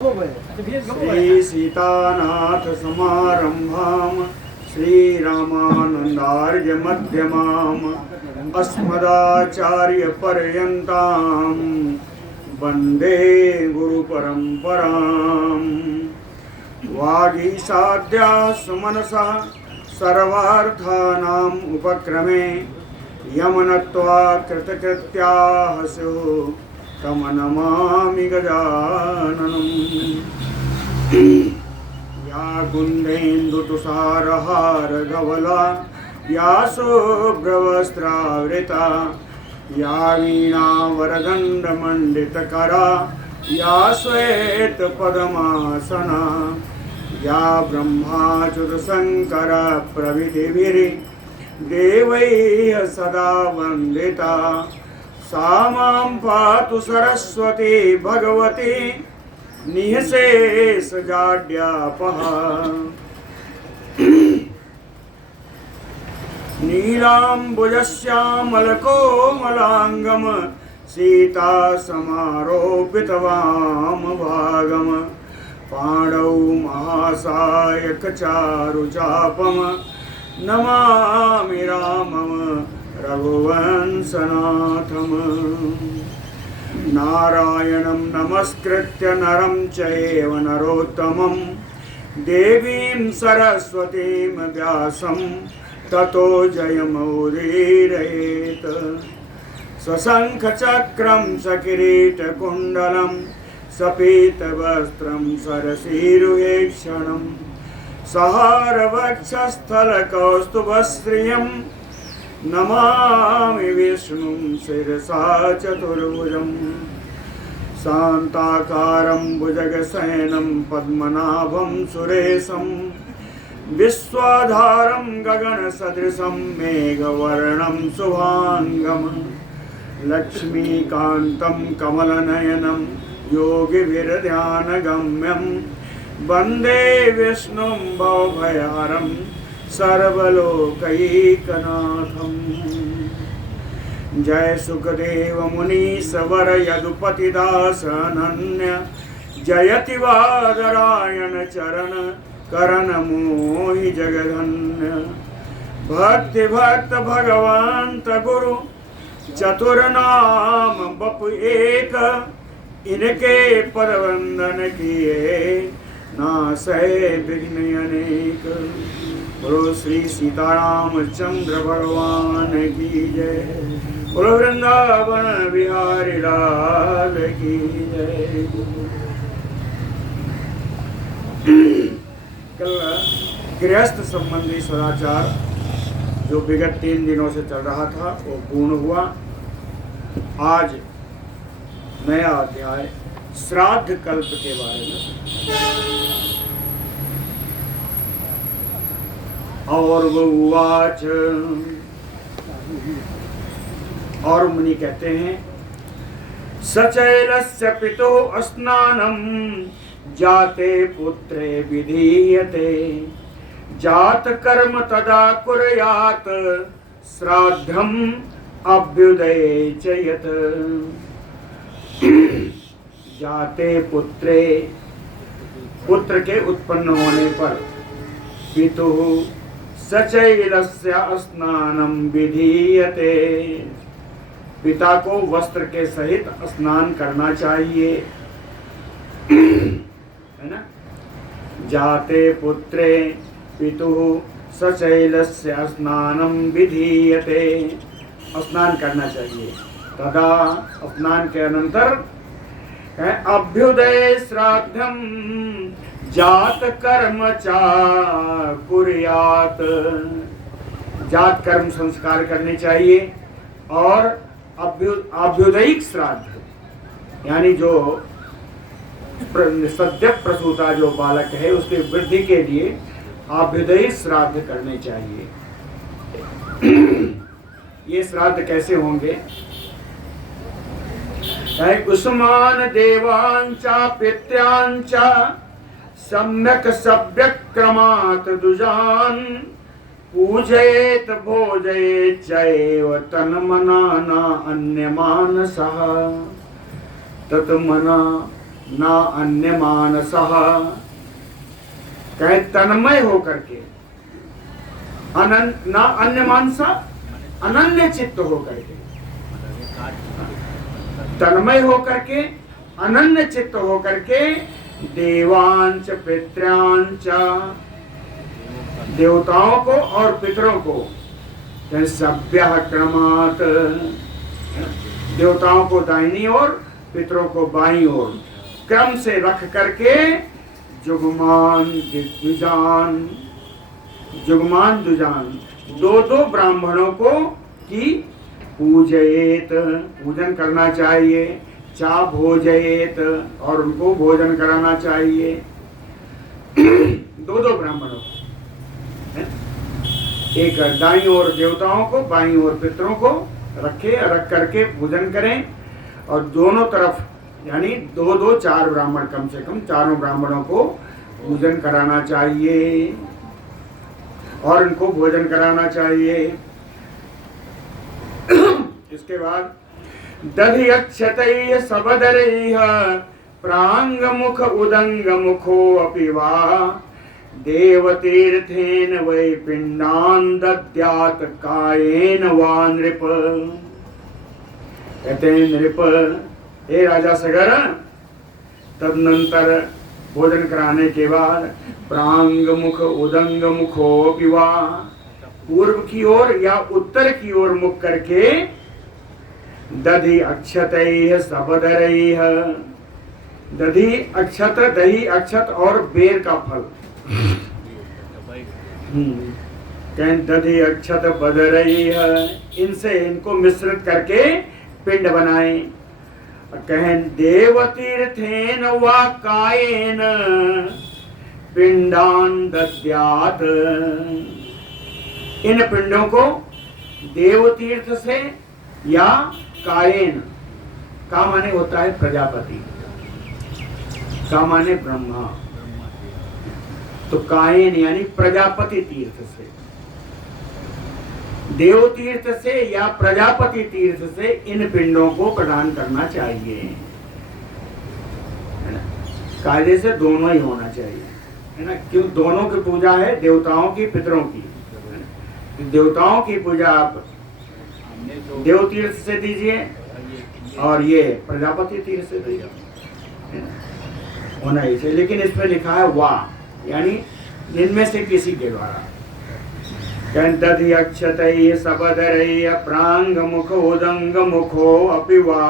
श्री सीतानाथ समारंभाम श्रीरामानंदार्य मध्यमाम अस्मदाचार्य पर्यंताम वंदे गुरु परंपराम। वागीसाद्या सुमनसा सर्वार्थानाम उपक्रमे यमनत्वा कृतकृत्याः स्युः तम नमामि गजाननम्। या कुन्देन्दुतुषारहारधवला या शुभ्रवस्त्रावृता या वीणावरदण्डमण्डितकरा या श्वेतपद्मासना या ब्रह्माच्युतशङ्कर प्रभृतिभिर्देवैः सदा वन्दिता सा मां पातु सरस्वती भगवती निःशेषजाड्यापहा। नीलाम्बुजश्यामलकोमलाङ्गं सीतासमारोपितवामभागं पाणौ महासायकचारुचापं नमामि रामं रघुवंशनाथम्। नारायणं नमस्कृत्य नरं चैव नरोत्तमं देवीं सरस्वतीं व्यासं ततो जयमुदीरयेत्। सशङ्खचक्रं सकिरीटकुण्डलं सपीतवस्त्रं सरसीरुहेक्षणं सहारवक्षस्थलकौस्तुभश्रियं नमामि विष्णुं शिरसा चतुर्भुजं शान्ताकारं भुजगशयनं पद्मनाभं सुरेशं विश्वाधारं गगनसदृशं मेघवर्णं शुभाङ्गं लक्ष्मीकान्तं कमलनयनं योगिभिर्ध्यानगम्यं वन्दे विष्णुं भवभयहरं सर्वलोकैकनाथम्। जय सुखदेव मुनीश्वर यदुपतिदास अनन्य जयति वादरायण चरण करण मोहि जगधन्य। भक्ति भक्त भगवंत गुरु चतुर्नाम बपु एक इनके पद वंदन किए नासै विघ्न अनेक। बोलो श्री सीतारामचंद्र भगवान की जय। बोलो वृंदावन बिहारी लाल की जय। कल गृहस्थ संबंधी सदाचार जो विगत 3 दिनों से चल रहा था वो पूर्ण हुआ। आज नया अध्याय श्राद्ध कल्प के बारे में। और वो उवाच, और मुनि कहते हैं सचैलस्य पितुः स्नानं जाते पुत्रे विधीयते जात कर्म तदा कुर्यात् श्राद्धम् अभ्युदये च यत्। जाते पुत्रे, पुत्र के उत्पन्न होने पर पितुः सचैलस्य स्नानं विधीयते, पिता को वस्त्र के सहित स्नान करना चाहिए, है ना। जाते पुत्रे पितुः सचैलस्य स्नानं विधीयते, स्नान करना चाहिए। तदा स्नान के अनंतर अभ्युदय श्राद्धम जात कर्म चा कुर्यात, जात कर्म संस्कार करने चाहिए। और अभ्युदयिक श्राद्ध यानी जो सद्य प्रसूता जो बालक है उसके वृद्धि के लिए अभ्युदयिक श्राद्ध करने चाहिए। ये श्राद्ध कैसे होंगे? कुसुमान देवांचा पित्यांचा सम्यक सभ्यक्रमात् दुजान पूजयेत भोजयेत चैव तन्मना न अन्यमानसः तत्मना ना अन्य मानसः, कहे तन्मय होकर के, ना अन्य मानसा, अनन्य चित्त होकर के, तन्मय होकर के, अनन्य चित्त होकर के, देवांच पितृंच, देवताओं को और पितरों को, सभ्य क्रमात्, देवताओं को दाहिनी ओर, पितरों को बाईं ओर क्रम से रख करके जुगमान दुजान दो दो ब्राह्मणों को की पूजयेत, पूजन करना चाहिए, चा भोजयेत, और उनको भोजन कराना चाहिए। दो दो ब्राह्मणों को, एक दाईं ओर देवताओं को, बाईं ओर पितरों को रख करके पूजन करें, और दोनों तरफ यानी दो दो चार ब्राह्मण, कम से कम चारों ब्राह्मणों को पूजन कराना चाहिए और इनको भोजन कराना चाहिए। इसके बाद दधि अक्षतैः सबदरैः प्रांग मुख उदंग मुखो अपि वा देवतीर्थेन वै पिंडान दद्यात् कायेन वा नृप। कहते हैं नृप, हे राजा सगर, तदनंतर भोजन कराने के बाद प्रांग मुख उदंग मुखो अपि वा, पूर्व की ओर या उत्तर की ओर मुख करके, दधि अक्षतैः सबदरैः, दधि अक्षत, दही अक्षत और बेर का फल, दधि अक्षत बदरैः, इनसे इनको मिश्रित करके पिंड बनाएं। कहें देवतीर्थेन वा कायेन पिंडान दद्यात्, इन पिंडों को देवतीर्थ से या कायेन, का माने होता है प्रजापति, का माने ब्रह्मा, तो कायेन यानी प्रजापति तीर्थ से, देव तीर्थ से या प्रजापति तीर्थ से इन पिंडों को प्रदान करना चाहिए, है ना। कायदे से दोनों ही होना चाहिए, है ना, क्यों, दोनों की पूजा है, देवताओं की पितरों की। देवताओं की पूजा आप देव तीर्थ से दीजिए और ये प्रजापति तीर्थ से दीजिए, होना ही चाहिए। लेकिन इसमें लिखा है वाह, यानी इनमें से किसी के द्वारा। दधि अक्षतैः सबदरैः प्रांग मुख उदंग मुखो अपि वा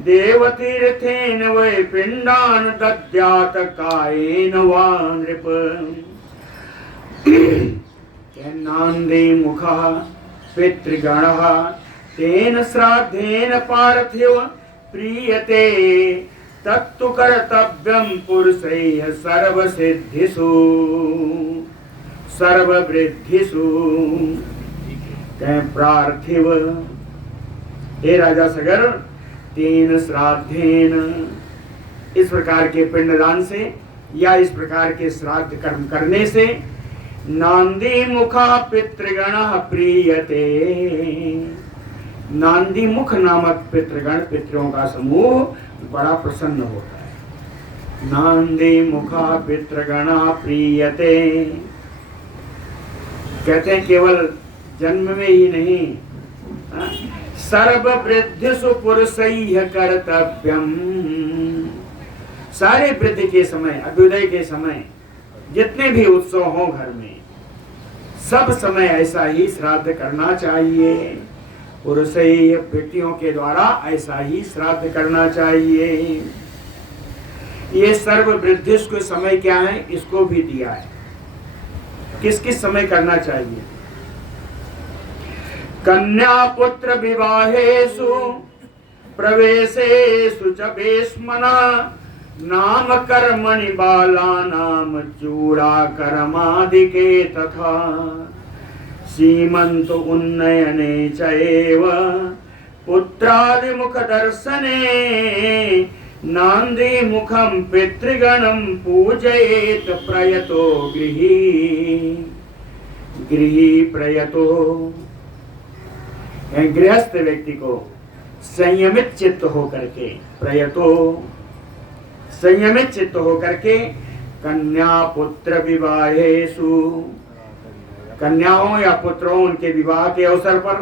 देवतीर्थेन वै पिंडान दद्यात् कायेन वा नृप। नांदी मुखः पितृगणः तेन श्राद्धेन पार्थिव प्रीयते तत्तु कर्तव्यं पुरुषैः सर्वसिद्धिषु सर्ववृद्धिषु। पार्थिव, हे राजा सगर, तेन श्राद्धेन, इस प्रकार के पिंडदान से या इस प्रकार के श्राद्ध कर्म करने से नांदी मुखा पितृगण प्रीयते, नांदी मुख नामक पितृगण, पितरों का समूह बड़ा प्रसन्न होता है। नांदी मुखा पितृगण प्रीयते, कहते हैं केवल जन्म में ही नहीं, सर्ववृद्धिषु पुरुषैः कर्तव्यम, सारे वृद्धि के समय, अभ्युदय के समय जितने भी उत्सव हो घर में, सब समय ऐसा ही श्राद्ध करना चाहिए। पुरुषैः, व्यक्तियों के द्वारा ऐसा ही श्राद्ध करना चाहिए। ये सर्ववृद्धिष के समय क्या है, इसको भी दिया है, किस किस समय करना चाहिए। कन्या पुत्र विवाहेषु प्रवेशेषु च भीष्मना नाम कर्मणि बालानां चूड़ाकर्मादिके तथा सीमंत उन्नयने चैव पुत्रादिमुख दर्शने नांदी मुखम पितृगणं पूजयेत प्रयतो गृही, गृही प्रयतो, गृहस्थ व्यक्ति को संयमित चित्त होकर के, प्रयतो संयमित चित्त होकर के कन्या पुत्र विवाहेषु, कन्याओं या पुत्रों उनके विवाह के अवसर पर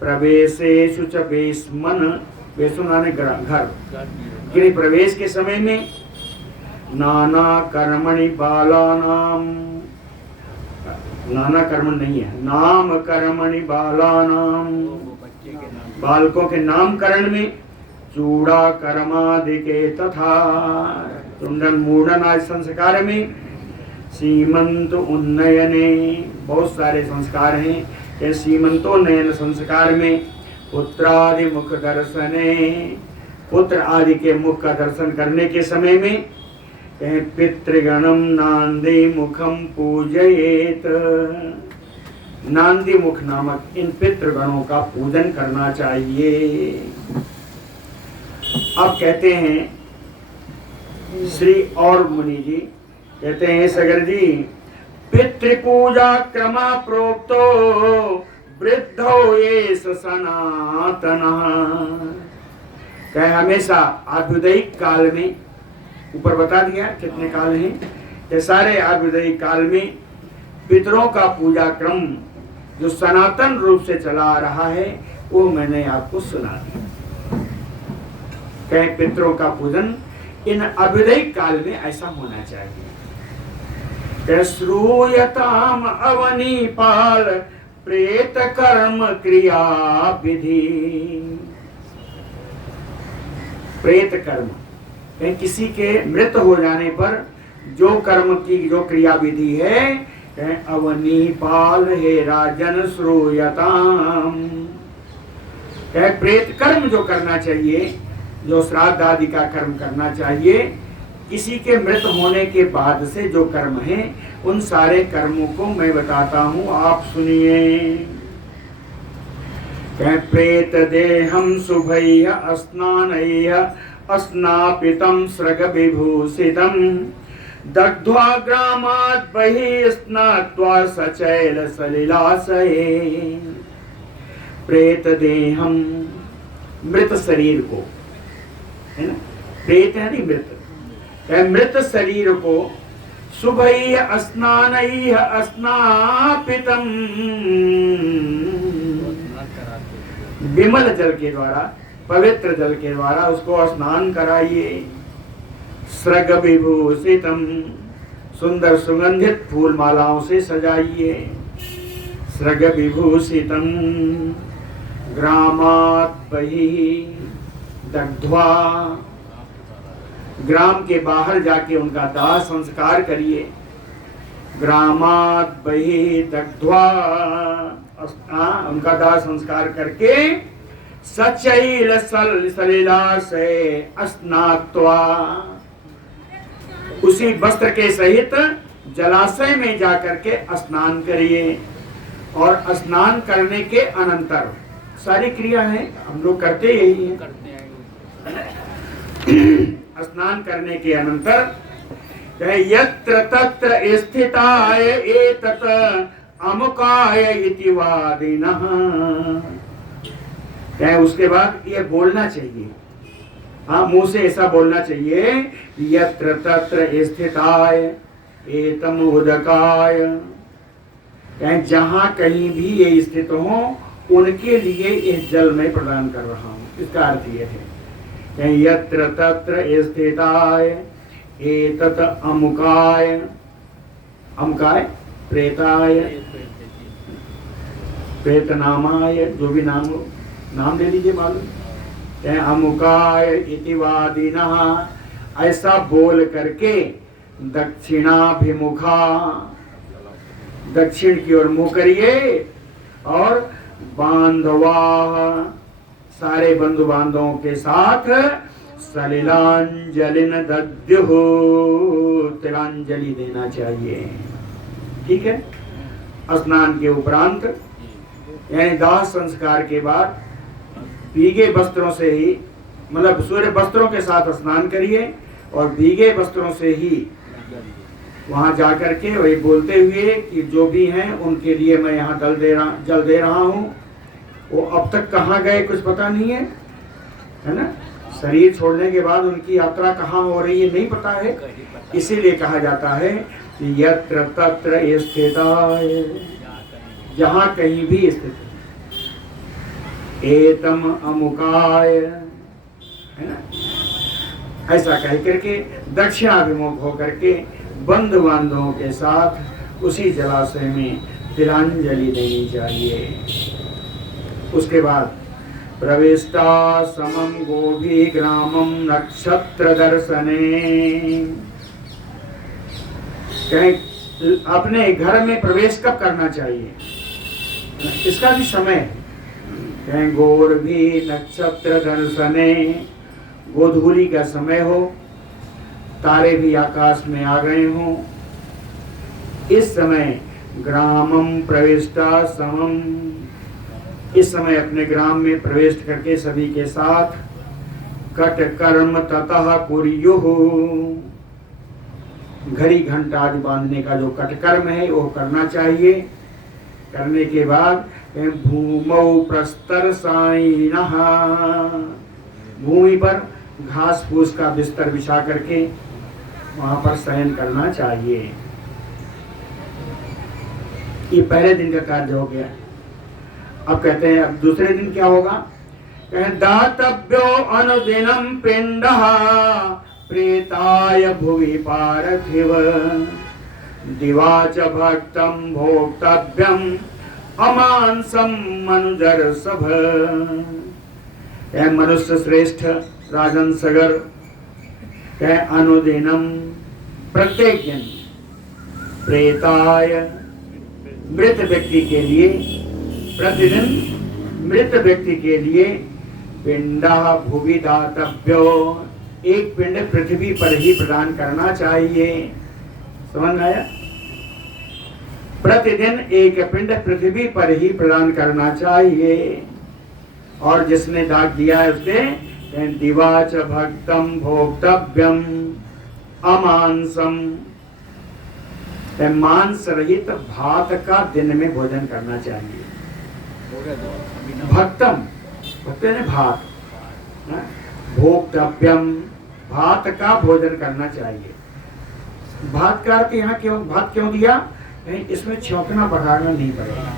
प्रवेशेषु च वेश्मन, वेश्मन माने घर, गृह प्रवेश के समय में नाना कर्मणि बालानाम, नाना कर्म नहीं है, नाम कर्मणि बालानाम, बालकों के नामकरण में चूड़ा कर्मादिके तथा तुंडन मूढ़न आदि संस्कार में, सीमंत उन्नयने, बहुत सारे संस्कार हैं कि सीमंतोन्नयन संस्कार में, पुत्रादि मुख दर्शने, पुत्र आदि के मुख का दर्शन करने के समय में पितृगणम नांदी मुखम पूजयेत, नांदी मुख नामक इन पितृगणों का पूजन करना चाहिए। अब कहते हैं श्री और मुनि जी कहते हैं सगर जी, पितृपूजा क्रमा प्रोक्तो वृद्धो ये सनातन, कहे हमेशा आभ्युदयिक काल में, ऊपर बता दिया कितने काल हैं, ये सारे आभ्युदयिक काल में पितरों का पूजा क्रम जो सनातन रूप से चला आ रहा है वो मैंने आपको सुना दिया। कहे पितरों का पूजन इन अभ्युदयिक काल में ऐसा होना चाहिए। श्रूयताम अवनी पाल प्रेत कर्म क्रिया विधि, प्रेत कर्म किसी के मृत हो जाने पर जो कर्म की जो क्रिया विधि है, अवनी पाल हे राजन श्रूयताम, प्रेत कर्म जो करना चाहिए, जो श्राद्ध आदि का कर्म करना चाहिए, किसी के मृत होने के बाद से जो कर्म है उन सारे कर्मों को मैं बताता हूँ, आप सुनिए। प्रेत देहम शुभैः स्नानैः स्नापितं स्रग विभूषितं दग्ध्वा ग्रामात् बहिः स्नात्वा सचैल सलिलाशये। प्रेत देहम, मृत शरीर को, है ना, प्रेत है नहीं मृत, मृत शरीर को शुभैः स्नानैः स्नापितं, विमल जल के द्वारा, पवित्र जल के द्वारा उसको स्नान कराइए। स्रग विभूषितम, सुंदर सुगंधित फूल मालाओं से सजाइए। स्रग विभूषितम ग्रामात् बहिः दग्ध्वा, ग्राम के बाहर जाके उनका दाह संस्कार करिए। ग्रामात् बहिः दग्ध्वा, उनका दाह संस्कार करके सचैल सलिलाशये स्नात्वा, उसी वस्त्र के सहित जलाशय में जाकर के स्नान करिए। और स्नान करने के अनंतर सारी क्रिया है, हम लोग करते यही हैं। स्नान करने के अनंतर यत्र तत्र स्थिताय एतत् अमुकाय इति वादिनः, उसके बाद ये बोलना चाहिए, हाँ मुंह से ऐसा बोलना चाहिए, यत्र तत्र स्थिताय एतम उदकाय, जहां कहीं भी ये स्थित हो उनके लिए इस जल में प्रदान कर रहा हूँ। इसका अर्थ ये है यत्र तत्र स्थिताय एतत् अमुकाय, अमुकाय प्रेताय, प्रेतनामाय, जो भी नाम हो, नाम ले लीजिए मालूम, अमुकाय इति वादिनः, ऐसा बोल करके दक्षिणाभिमुखा, दक्षिण की ओर मुंह करिए। और बांधवा, सारे बंधु बांधवों के साथ सलिलांजलिन दद्युः, तिलांजलि देना चाहिए। ठीक है, स्नान के उपरांत यानी दाह संस्कार के बाद भीगे वस्त्रों से ही, मतलब सूर्य वस्त्रों के साथ स्नान करिए और भीगे वस्त्रों से ही वहां जाकर के वही बोलते हुए कि जो भी हैं उनके लिए मैं यहाँ जल दे रहा हूँ। वो अब तक कहाँ गए कुछ पता नहीं है, है ना, शरीर छोड़ने के बाद उनकी यात्रा कहाँ हो रही है नहीं पता है, इसीलिए कहा जाता है कि यत्र तत्र स्थिताय, जहाँ कहीं भी स्थित एतम अमुकाय, है ना, ऐसा कह करके दक्षिणाभिमुख होकर के बंधु बांधवों के साथ उसी जलाशय में तिलांजलि देनी चाहिए। उसके बाद प्रविष्टा समम गोभी ग्रामम नक्षत्र दर्शने, कहें अपने घर में प्रवेश कब करना चाहिए, इसका भी समय है। कहें गोर भी नक्षत्र दर्शने, गोधूली का समय हो, तारे भी आकाश में आ गए हों, इस समय ग्रामम प्रविष्टा समम, इस समय अपने ग्राम में प्रवेश करके सभी के साथ कट कर्म ततः कुर्युः, घड़ी घंटा आदि बांधने का जो कटकर्म है वो करना चाहिए। करने के बाद भूमौ प्रस्तर साइनः, भूमि पर घास फूस का बिस्तर बिछा करके वहां पर शयन करना चाहिए। ये पहले दिन का कार्य हो गया। अब कहते हैं अब दूसरे दिन क्या होगा, कहें दातव्यो अनुदिनम पिंडः प्रेताय भुवि पार्थिव, दिवाच भक्तम भोक्तव्यम अमांसम मनुजर्षभ। मनुष्य श्रेष्ठ राजन सगर, अनुदिनम प्रत्येक दिन, प्रेताय मृत व्यक्ति के लिए, प्रतिदिन मृत व्यक्ति के लिए पिंडा भुवि दातव्यो, एक पिंड पृथ्वी पर ही प्रदान करना चाहिए। समझ में आया? प्रतिदिन एक पिंड पृथ्वी पर ही प्रदान करना चाहिए। और जिसने दाग दिया है उसके दिवाच भक्तम भोक्तव्यम अमांसम, मांस रहित भात का दिन में भोजन करना चाहिए। भक्तम, भक्त ने भात, भोक्तव्यम भात का भोजन करना चाहिए। भात का अर्थ यहाँ क्यों, भात क्यों दिया, इसमें छौंकना बढ़ाना नहीं पड़ेगा।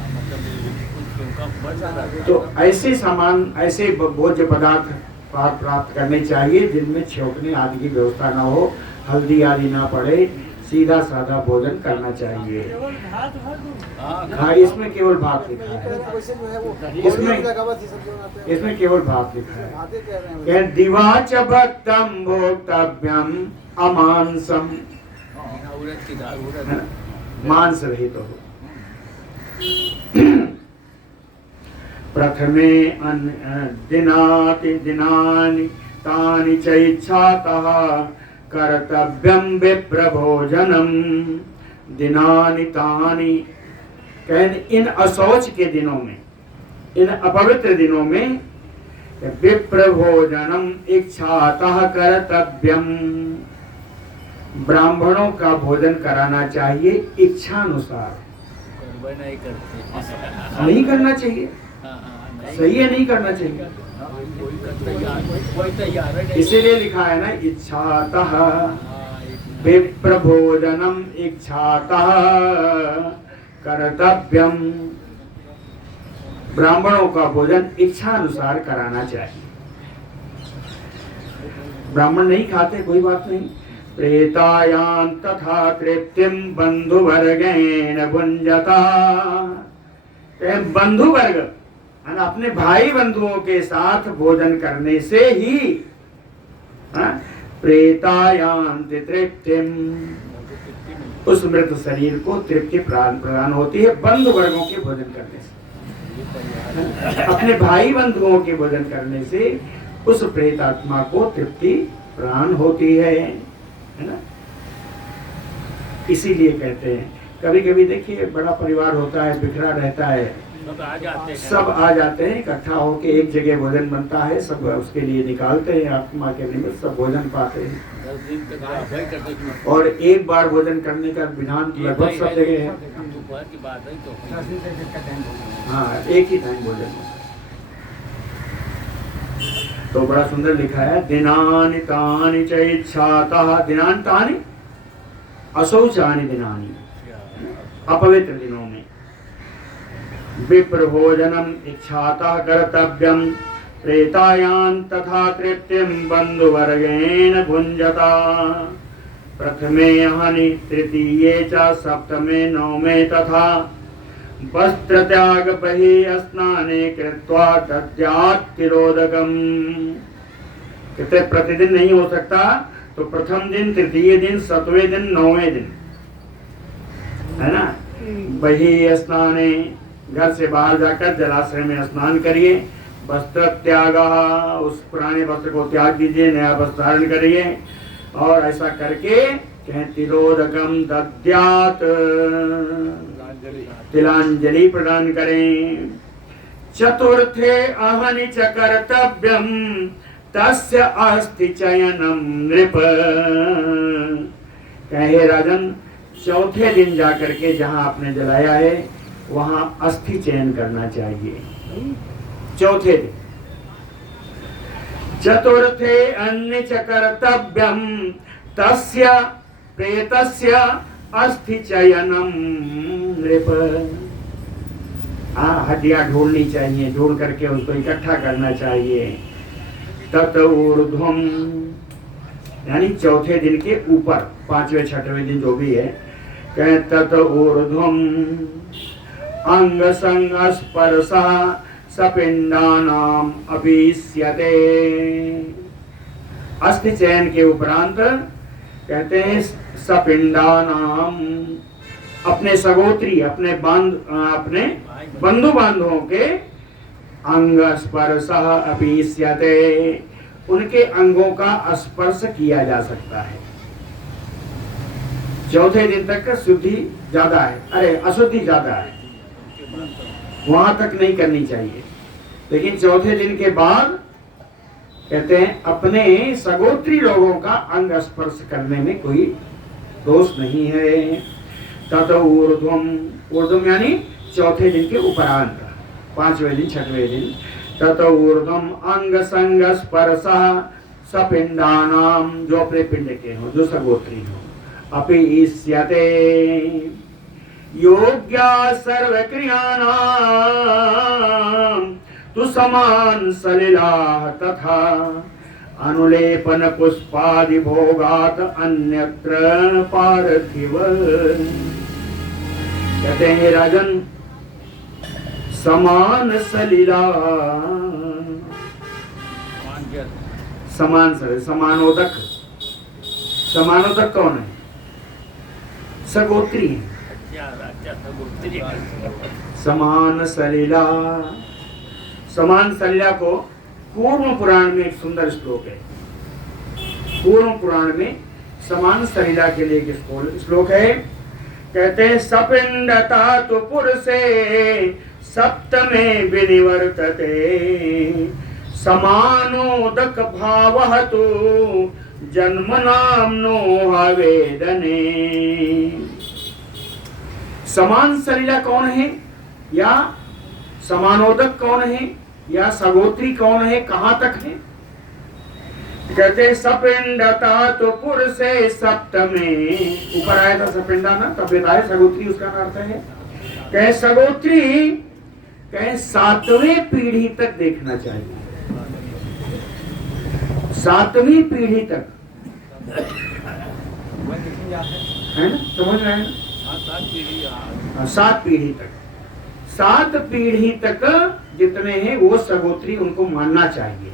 तो ऐसे सामान, ऐसे भोज्य पदार्थ प्राप्त करने चाहिए जिनमें छौंकने आदि की व्यवस्था ना हो, हल्दी आदि ना पड़े, सीधा साधा भोजन करना चाहिए। हाँ, इसमें केवल भात लिखा है, इसमें केवल भात लिखा है। दिवाच भक्तम भोक्तव्यम अमांसम, मांस रहित हो। प्रथमे दिनाति दिनानि तानि च इच्छातः कर्तव्यम विप्रभोजनम, दिनानि तानि, इन अशौच के दिनों में, इन अपवित्र दिनों में विप्रभोजनम इच्छातः कर्तव्यम, ब्राह्मणों का भोजन कराना चाहिए इच्छानुसार। नहीं करना चाहिए, सही है, नहीं करना चाहिए। इसीलिए लिखा है ना, इच्छातः विप्रभोजनम इच्छातः कर्तव्यम, ब्राह्मणों का भोजन इच्छानुसार कराना चाहिए। ब्राह्मण नहीं खाते कोई बात नहीं, प्रेतायां तथा कृत्रिम बंधुवर्गेण भुंजता, बंधु वर्ग अपने भाई बंधुओं के साथ भोजन करने से ही प्रेतायांति तृप्तिम, उस मृत शरीर को तृप्ति प्रदान होती है बंधु वर्गों के भोजन करने से। अपने भाई बंधुओं के भोजन करने से उस प्रेतात्मा को तृप्ति प्रदान होती है ना। इसीलिए कहते हैं, कभी कभी देखिए बड़ा परिवार होता है, बिखरा रहता है, सब आ जाते हैं इकट्ठा होके, एक जगह भोजन बनता है, सब उसके लिए निकालते हैं, आत्मा के निमित्त सब भोजन पाते हैं। और एक बार भोजन करने का विधान लगभग सब जगह है। हाँ, एक ही टाइम भोजन। तो बड़ा सुंदर लिखा है, दिनानि तानि च इच्छातः, दिनानि तानि अशौचानि दिनानि, अपवित्र दिनों में विप्र भोजनम इच्छातः कर्तव्यम प्रेतायान तथा तृप्तिम बंधुवर्गेण भुंजता, प्रथमे हनि तृतीये च सप्तमे नवमे तथा वस्त्र त्याग बहि स्नाने कृत्वा दद्यात् तिरोदकम। कहते प्रतिदिन नहीं हो सकता, तो प्रथम दिन, तृतीय दिन, सतवें दिन, नौवें दिन, है ना, बहि स्नाने, घर से बाहर जाकर जलाशय में स्नान करिए, वस्त्र त्याग, उस पुराने वस्त्र को त्याग दीजिए, नया वस्त्र धारण करिए, और ऐसा करके कहें तिलोदकम दद्यात, तिलांजलि प्रदान करें। चतुर्थे अहनि च कर्तव्यम तस्य अस्ति चयनम नृप, कहे राजन चौथे दिन जाकर के जहां आपने जलाया है वहां अस्थि चयन करना चाहिए, चौथे दिन। चतुर्थे अन्य च कर्तव्यम तस्य प्रेतस्य अस्थि चयनम नृप, हड्डियां ढूंढनी चाहिए, ढूंढ करके उसको इकट्ठा करना चाहिए। तत ऊर्ध्वम, यानी चौथे दिन के ऊपर, पांचवें छठवें दिन जो भी है, कहे तत ऊर्ध्वम अंग संग स्पर्शः सपिंडानाम अभिष्यते। अस्थि चयन के उपरांत कहते हैं सपिंडानाम, अपने सगोत्री, अपने बंधु बांधवों के अंग स्पर्शः अभिष्यते, उनके अंगों का स्पर्श किया जा सकता है। चौथे दिन तक शुद्धि ज्यादा है, अरे अशुद्धि ज्यादा है, वहां तक नहीं करनी चाहिए। लेकिन चौथे दिन के बाद कहते हैं अपने सगोत्री लोगों का अंग स्पर्श करने में कोई दोष नहीं है। तत ऊर्ध्वम, ऊर्ध्वम यानी चौथे दिन के उपरांत, पांचवें दिन, छठवें दिन। तत ऊर्ध्वम अंग संग स्पर्शः सपिंडानाम, जो अपने पिंड के हो, जो सगोत्री हो, अपिष्यते योग्या सर्वक्रियाणां तु समान सलिलाः तथा अनुलेपन पुष्पादि भोगात अन्यत्र पार्थिव। कहते हैं राजन समान सलिला, समान सलिला, समानोदक, समानोदक कौन है? सगोत्री है। समान सलिला, समान सलिला को कूर्म पुराण में एक सुंदर श्लोक है। कूर्म पुराण में समान सलिला के लिए एक श्लोक है। कहते हैं सपिंडता तो पुरुषे सप्तमे विनिवर्तते समानोदक भावः तो जन्मनाम्नो आवेदने। समान सलिला कौन है, या समानोदक कौन है, या सगोत्री कौन है, कहां तक है? कहते सपिंडता तो पुरुषे सप्तमे, ऊपर आया था सपिंडा ना, तब बताए सगोत्री उसका अर्थ है। कहे सगोत्री, कहे सातवें पीढ़ी तक देखना चाहिए, सातवीं पीढ़ी तक, है ना, समझ रहे हैं? सात पीढ़ी तक, सात पीढ़ी तक जितने हैं वो सगोत्री उनको मानना चाहिए,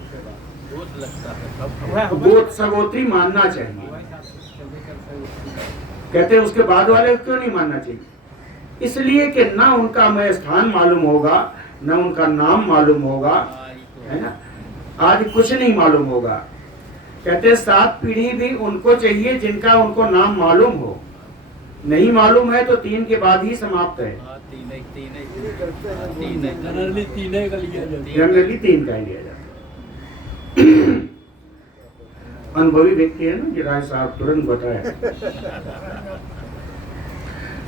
गोत्र सगोत्री मानना चाहिए। कहते हैं उसके बाद वाले क्यों नहीं मानना चाहिए? इसलिए कि ना उनका मैं स्थान मालूम होगा, ना उनका नाम मालूम होगा, है ना, आज कुछ नहीं मालूम होगा। कहते हैं सात पीढ़ी भी उनको चाहिए जिनका उनको नाम मालूम हो, नहीं मालूम है तो तीन के बाद ही समाप्त है। जनरली तीन का ही लिया जाता है। अनुभवी व्यक्ति है ना कि राय साहब तुरंत बताया।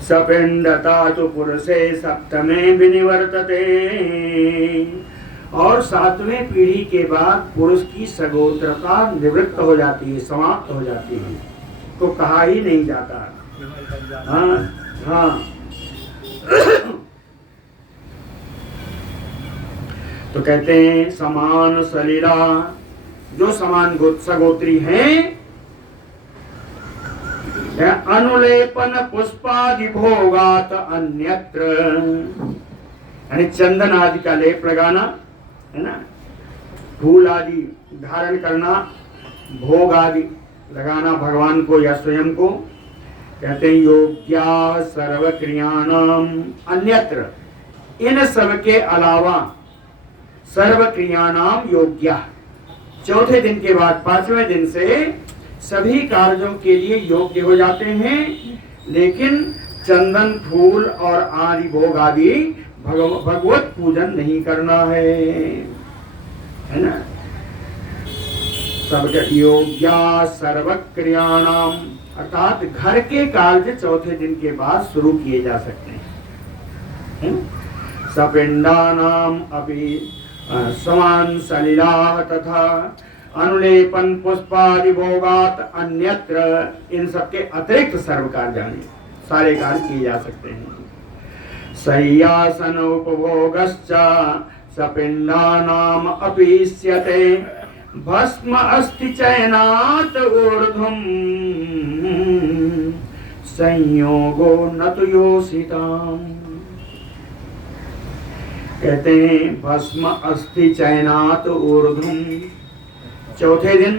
सपिंडता तो पुरुषे सप्तमे विनिवर्तते और 7वें पीढ़ी के बाद पुरुष की सगोत्रता निवृत्त हो जाती है, समाप्त हो जाती है, तो कहा ही नहीं जाता। हाँ हाँ। तो कहते हैं समान सलीला, जो समान सगोत्री हैं, अनुलेपन पुष्पादि भोगात अन्यत्र, यानी चंदन आदि का लेप लगाना है ना, फूल आदि धारण करना, भोग आदि लगाना भगवान को या स्वयं को, कहते हैं योग्या सर्व क्रियाणाम अन्यत्र, इन सब के अलावा सर्व क्रियाणाम योग्या, चौथे दिन के बाद 5वें दिन से सभी कार्यों के लिए योग्य हो जाते हैं, लेकिन चंदन फूल और आदि भोग आदि भगवत पूजन नहीं करना है ना। सबके योग्या सर्व क्रियाणाम, अर्थात घर के कार्य चौथे दिन के बाद शुरू किए जा सकते हैं। सपिंडानाम अपि समान सलिला तथा अनुलेपन पुष्पादि भोगात अन्यत्र, इन सबके अतिरिक्त सर्व कार्याणि सारे कार्य किए जा सकते हैं। शय्यासन उपभोगश्च सपिंडानाम अपीस्यते, भस्म अस्थि चयनात् ऊर्ध्वं संयोगो न तु योषिताम्। कहते हैं भस्म अस्थि चयनात् ऊर्ध्वं, चौथे दिन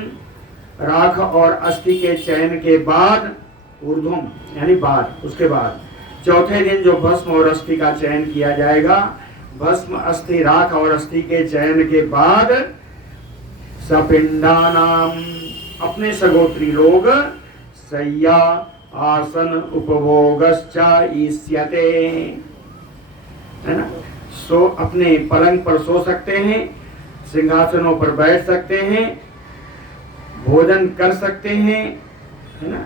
राख और अस्थि के चयन के बाद, ऊर्ध्वम यानी बाद, उसके बाद चौथे दिन जो भस्म और अस्थि का चयन किया जाएगा, भस्म अस्थि राख और अस्थि के चयन के बाद सपिंडानाम, अपने सगोत्री लोग, शय्या आसन उपभोगश्च ईष्यते, है ना, सो अपने पलंग पर सो सकते हैं, सिंहासनों पर बैठ सकते हैं, भोजन कर सकते हैं, है ना,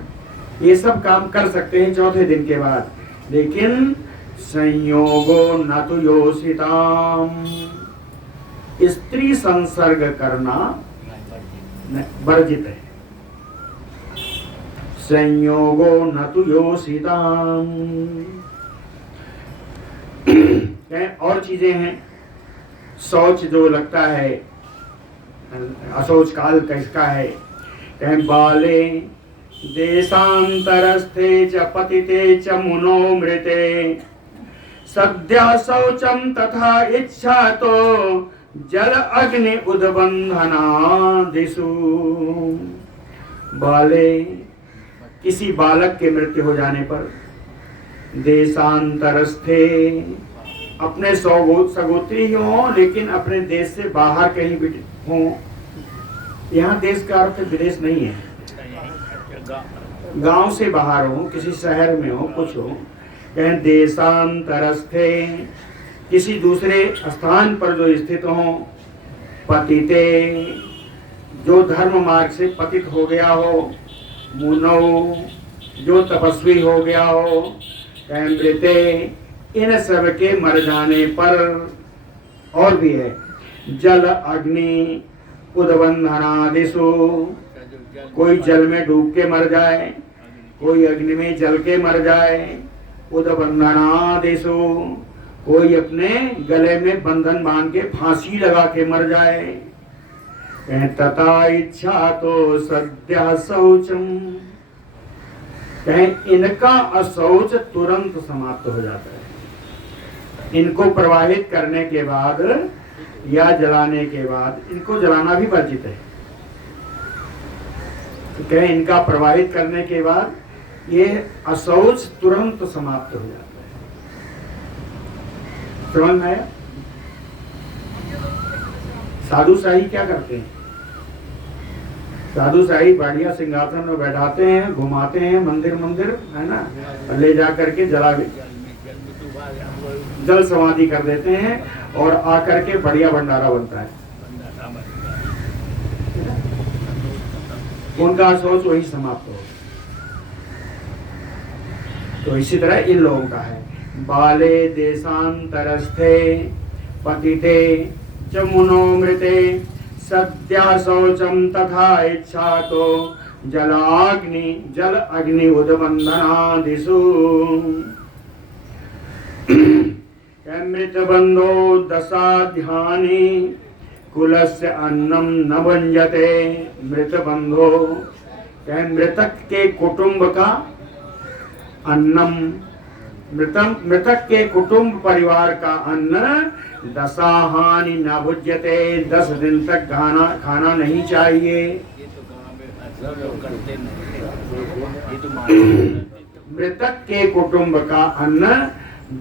ये सब काम कर सकते हैं चौथे दिन के बाद, लेकिन संयोगो न तु योषिताम, स्त्री संसर्ग करना वर्जित है। संयोगो न तु योषिताम। और चीजें हैं, शौच जो लगता है, अशौच काल किसका है, कहें बाले देशांतरस्थे च पतिते च मुनो मृते, सद्य शौचम तथा इच्छा तो जल अग्नि उद्बंधनादिषु। बाले, किसी बालक के मृत्यु हो जाने पर, देशांतरस्थे, अपने सगोत्री ही हो लेकिन अपने देश से बाहर कहीं भी हो, यहाँ देश का अर्थ विदेश नहीं है, गांव से बाहर हो, किसी शहर में हो, कुछ हो, कहें देशांतरस्थे, किसी दूसरे स्थान पर जो स्थित हो, पतिते, जो धर्म मार्ग से पतित हो गया हो, मुनौ, जो तपस्वी हो गया हो, कहें मृते, इन सब के मर जाने पर, और भी है, जल अग्नि उद्बंधनादिषु, कोई जल में डूब के मर जाए, कोई अग्नि में जल के मर जाए, उद्बंधनादिषु, कोई अपने गले में बंधन बांध के फांसी लगा के मर जाए, तथा इच्छा तो सद्य शौचम, कहें इनका अशौच तुरंत समाप्त हो जाता है, इनको प्रवाहित करने के बाद या जलाने के बाद, इनको जलाना भी वर्जित है, तो कहें इनका प्रवाहित करने के बाद ये अशौच तुरंत समाप्त हो जाता है। समझ में आया? साधु शाही क्या करते हैं? साधु शाही बढ़िया सिंहासन में बैठाते हैं, घुमाते हैं मंदिर मंदिर, है ना, ले जा करके जल समाधि कर देते हैं और आकर के बढ़िया भंडारा बनता है, उनका सोच वही समाप्त हो। तो इसी तरह इन लोगों का है, बाले देशांतरस्थे पतिते च मुनो मृते सद्या शौचम तथा इच्छा तो जल अग्नि उद्बंधनादिषु मृत बंधो दशाध्यानि कुलस्य अन्नम न भंजते। मृत बंधो मृतक के कुटुंब का अन्नम, मृतक के कुटुंब परिवार का अन्न दशाहानि न भुज्यते, 10 दिन तक खाना नहीं चाहिए। मृतक के कुटुंब का अन्न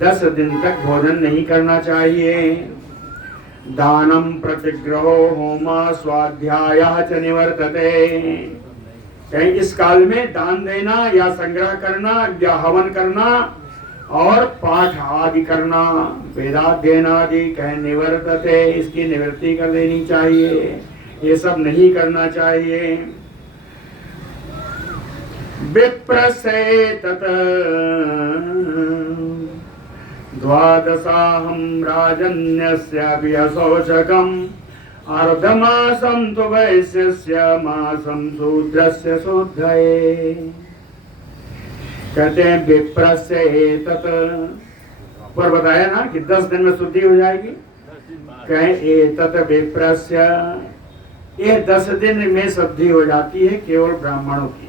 10 दिन तक भोजन नहीं करना चाहिए। दानम प्रतिग्रहो होम स्वाध्यायः च निवर्तते। कहीं इस काल में दान देना या संग्रह करना या हवन करना और पाठ आदि करना, वेदाध्ययन आदि कहीं निवर्तते, इसकी निवृत्ति कर देनी चाहिए, ये सब नहीं करना चाहिए। विप्रसे तत द्वादशाहं राजन्यस्यापि अशौचकम् अर्धमासं तु वैश्यस्य मासं शूद्रस्य शुद्धये। कहते हैं विप्रस्य तत, पर बताया ना कि 10 दिन में शुद्धि हो जाएगी। कहे तत विप्रस्य, ये 10 दिन में शुद्धि हो जाती है केवल ब्राह्मणों की।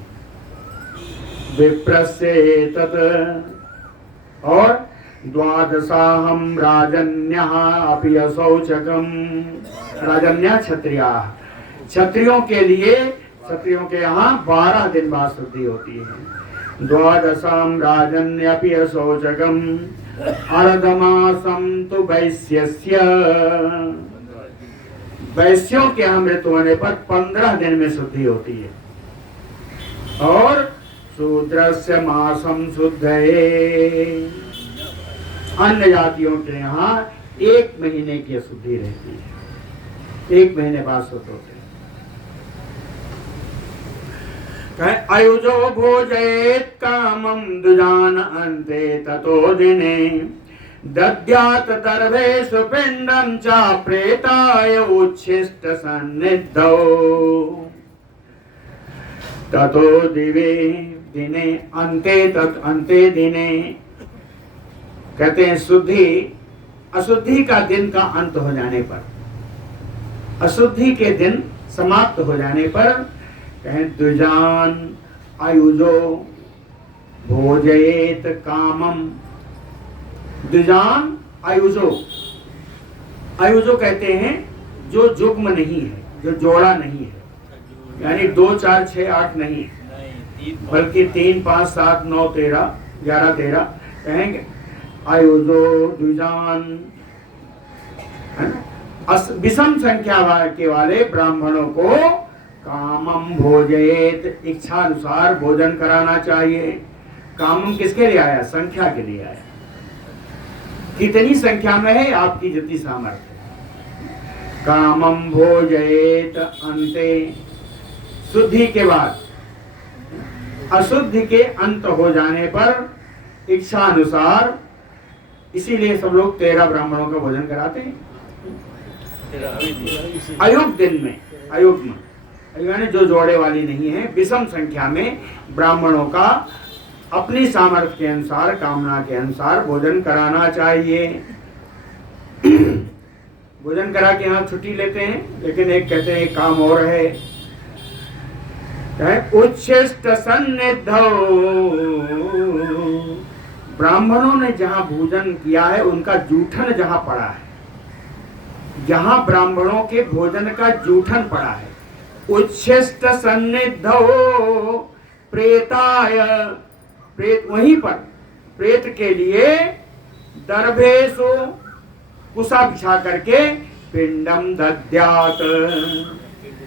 विप्रस्य तत और द्वादशाहं राजन्यः अपि अशौचकम्। राजन्य क्षत्रियों के लिए, क्षत्रियों के यहाँ 12 दिन बाद शुद्धि होती है। द्वादशां राजन्यपि अशौचकम् अर्धमासं तु वैश्यस्य, वैश्यों के यहाँ मृत्यु होने पर 15 दिन में शुद्धि होती है। और शूद्रस्य मासं शुद्धये, अन्य जातियों के यहाँ 1 महीने की शुद्धि रहती है, 1 महीने बाद शुद्ध होते हैं। अयुजो भोजयेत् कामं द्विजान अन्ते ततो दिने दद्यात् दर्भेषु पिण्डं च प्रेताय उच्छिष्ट सन्निधौ ततो दिने अन्ते दिने। कहते हैं अशुद्धि का दिन का अंत हो जाने पर, अशुद्धि के दिन समाप्त हो जाने पर कहें द्विजान आयुजो भोजयेत कामम। द्विजान आयुजो, आयुजो कहते हैं जो जुग्म नहीं है, जो जोड़ा नहीं है, यानी 2 4 6 8 नहीं, बल्कि 3 5 7 9 13 11 13 कहेंगे। आयुजो द्विजान, विषम संख्या के वाले ब्राह्मणों को कामम भोजयेत, इच्छा अनुसार भोजन कराना चाहिए। कामम किसके लिए आया? संख्या के लिए आया। कितनी संख्या में है? आपकी जितनी सामर्थ्य। कामम भोजयेत अन्ते, शुद्धि के बाद, अशुद्धि के अंत हो जाने पर इच्छा अनुसार, इसीलिए सब लोग 13 ब्राह्मणों का भोजन कराते हैं अयुग दिन में। अयुग्म यानी जो जोड़े वाली नहीं है, विषम संख्या में ब्राह्मणों का अपनी सामर्थ्य के अनुसार, कामना के अनुसार भोजन कराना चाहिए। भोजन करा के यहाँ छुट्टी लेते हैं, लेकिन एक कहते हैं एक काम और है, उच्छिष्ट सन्निधौ। ब्राह्मणों ने जहाँ भोजन किया है उनका जूठन जहाँ पड़ा है, जहाँ ब्राह्मणों के भोजन का जूठन पड़ा है, उच्छिष्ट सन्निधौ प्रेताय, प्रेत वहीं पर प्रेत के लिए दर्भेषु कुसा बिछा करके पिंडम दद्यात,